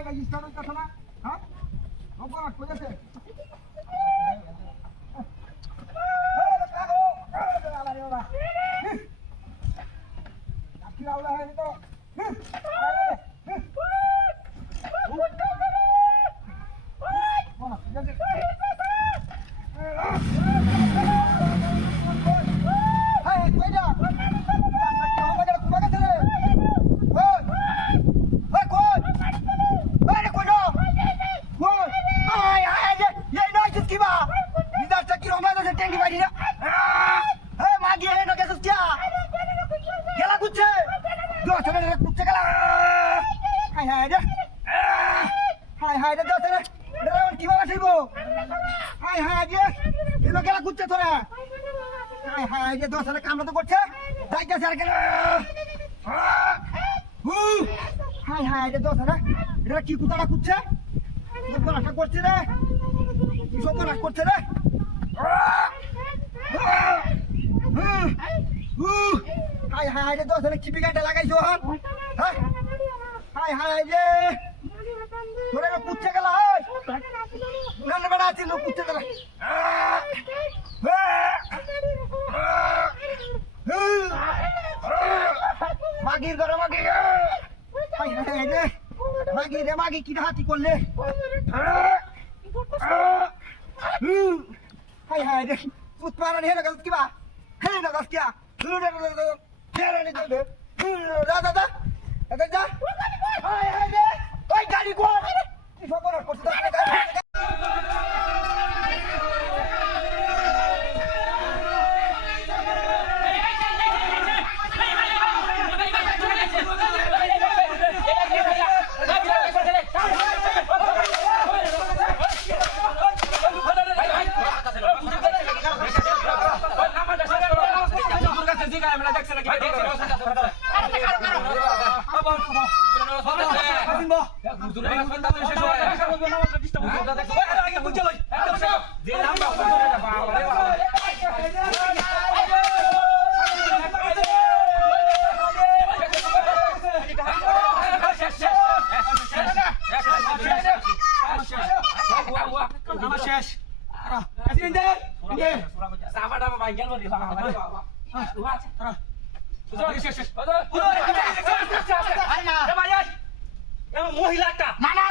এটা স্টার্ট হইতাছে না হ্যাঁ অপরাধ করেছে কামড়া তো করছে যাইতেছে আর কেন হাই হাই এটা দোষ না এটা কি কুতাটা কুচ্ছে সর্বনাশা করছে রে কি সর্বনাশ করছে রে হাই হাই রে দোষ চিপি গাঁটা লাগাইছো হ্যাঁ হাই হাই রে তোরে কুচ্ছে গেল না না বেড়া আছে লোক কুচ্ছে গেল মাগির ধরো মাগি মাগি রে মাগি কি হাতি করলে হাই হাই রে উৎপাদন হে না কিবা হে না কিয়া দাদা দাদা যা হাই হাই রে ওই গাড়ি কো কি খবর করছিস মহিলাটা না না